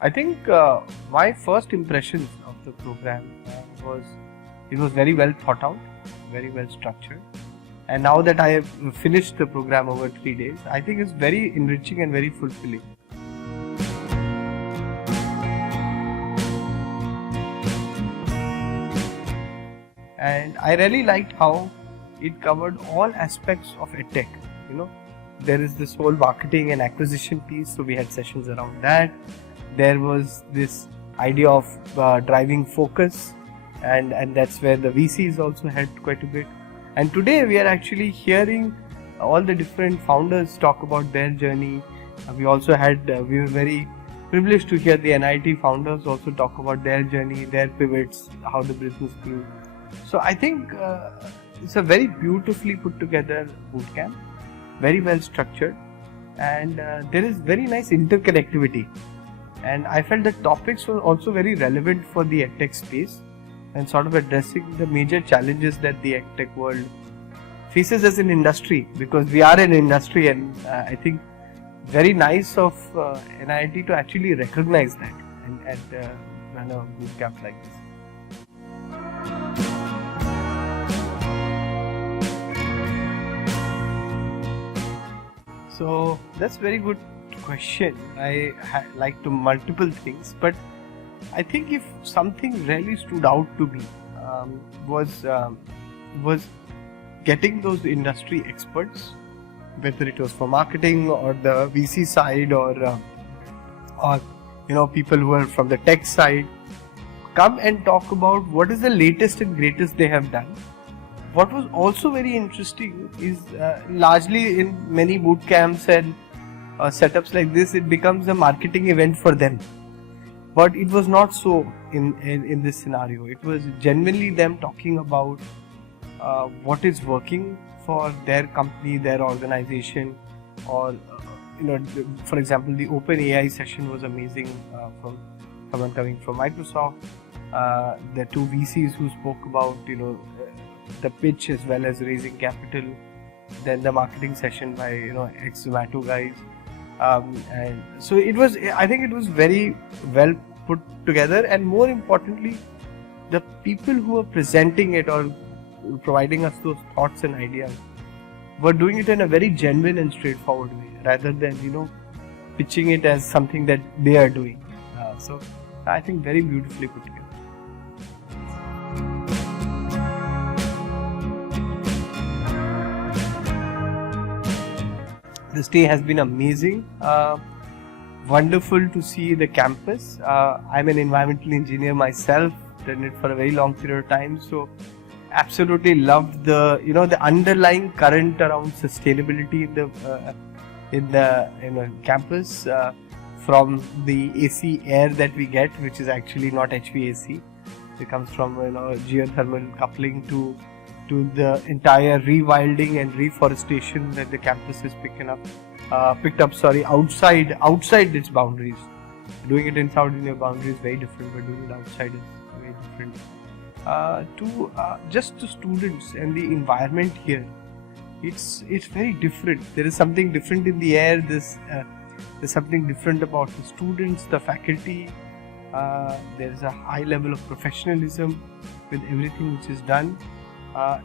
I think my first impressions of the program was it was very well thought out, very well structured. And now that I have finished the program over 3 days, I think it's very enriching and very fulfilling. And I really liked how it covered all aspects of EdTech. There is this whole marketing and acquisition piece, so we had sessions around that. There was this idea of driving focus, and that's where the VCs also had quite a bit. And today we are actually hearing all the different founders talk about their journey. We also had, we were very privileged to hear the NIT founders also talk about their journey, their pivots, how the business grew. So I think it's a very beautifully put together bootcamp, very well structured, and there is very nice interconnectivity. And I felt the topics were also very relevant for the EdTech space and sort of addressing the major challenges that the EdTech world faces as an industry, because we are an industry, and I think very nice of NIT to actually recognize that and run a bootcamp like this. So that's a very good question. I like to multiple things, but I think if something really stood out to me was getting those industry experts, whether it was for marketing or the VC side or people who are from the tech side, come and talk about what is the latest and greatest they have done. What was also very interesting is largely in many boot camps and setups like this, it becomes a marketing event for them. But it was not so in this scenario. It was genuinely them talking about what is working for their company, their organization, or for example, the Open AI session was amazing from someone coming from Microsoft. The two VCs who spoke about the pitch as well as raising capital. Then the marketing session by ex-Zomato guys. And so I think it was very well put together, and more importantly, the people who were presenting it or providing us those thoughts and ideas were doing it in a very genuine and straightforward way, rather than pitching it as something that they are doing. So I think very beautifully put together. This day has been amazing. Wonderful to see the campus. I'm an environmental engineer myself, done it for a very long period of time, so absolutely loved the the underlying current around sustainability in the campus, from the AC air that we get, which is actually not HVAC. It comes from geothermal coupling to the entire rewilding and reforestation that the campus is picked up outside its boundaries. Doing it inside in your boundaries is very different, but doing it outside is very different. Just the students and the environment here, it's very different. There is something different in the air. There's something different about the students, the faculty. There is a high level of professionalism with everything which is done. I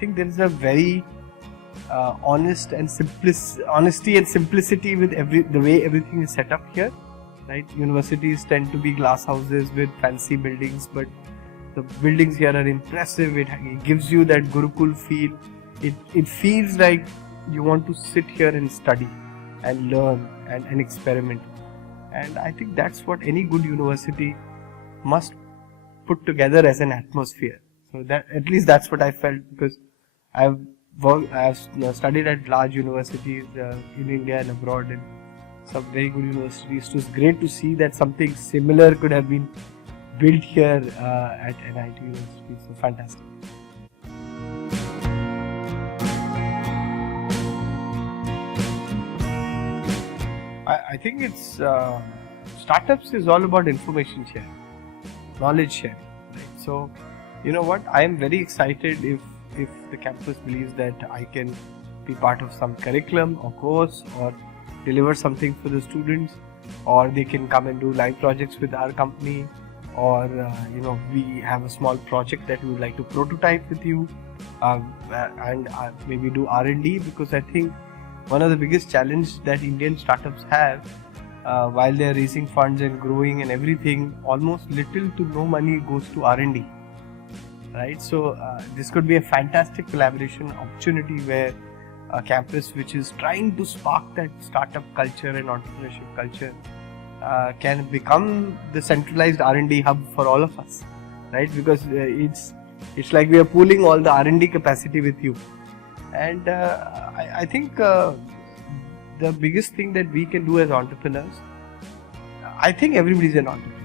think there is a very honesty and simplicity with the way everything is set up here. Right? Universities tend to be glass houses with fancy buildings, but the buildings here are impressive. It gives you that Gurukul feel. It feels like you want to sit here and study and learn and experiment. And I think that's what any good university must put together as an atmosphere. So that, at least that's what I felt, because I've studied at large universities in India and abroad, and some very good universities. It was great to see that something similar could have been built here at NIT University. So fantastic. I think it's startups is all about information sharing, knowledge sharing. Right? So you know what? I am very excited if the campus believes that I can be part of some curriculum or course or deliver something for the students. or they can come and do live projects with our company, or we have a small project that we would like to prototype with you, and maybe do R&D, because I think one of the biggest challenges that Indian startups have, while they are raising funds and growing and everything, almost little to no money goes to R&D, right? So this could be a fantastic collaboration opportunity where a campus which is trying to spark that startup culture and entrepreneurship culture can become the centralized R&D hub for all of us, right? Because it's like we are pooling all the R&D capacity with you. And I think the biggest thing that we can do as entrepreneurs, I think everybody's an entrepreneur,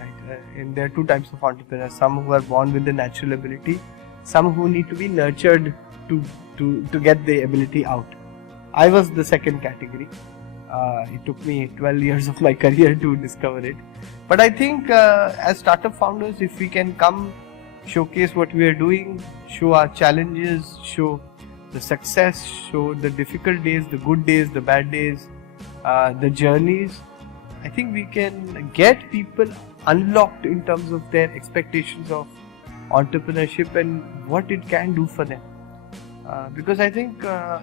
right? And there are two types of entrepreneurs: some who are born with the natural ability, some who need to be nurtured to get the ability out. I was the second category. It took me 12 years of my career to discover it. But I think as startup founders, if we can come showcase what we are doing, show our challenges, show the success, show the difficult days, the good days, the bad days, the journeys, I think we can get people unlocked in terms of their expectations of entrepreneurship and what it can do for them. Because I think a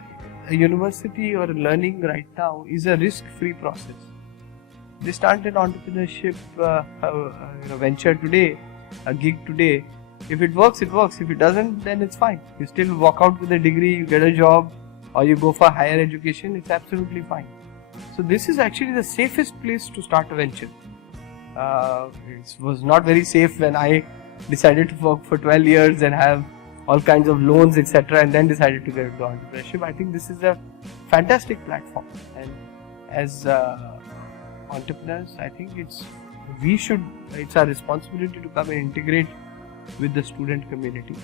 university or learning right now is a risk-free process. They start an entrepreneurship venture today, a gig today. If it works, it works. If it doesn't, then it's fine. You still walk out with a degree, you get a job, or you go for higher education, it's absolutely fine. So this is actually the safest place to start a venture. It was not very safe when I decided to work for 12 years and have all kinds of loans, etc., and then decided to get into entrepreneurship. I think this is a fantastic platform, and as entrepreneurs, I think it's our responsibility to come and integrate with the student community,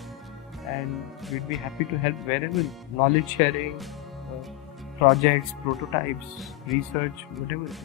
and we'd be happy to help wherever. Knowledge sharing, projects, prototypes, research, whatever it is.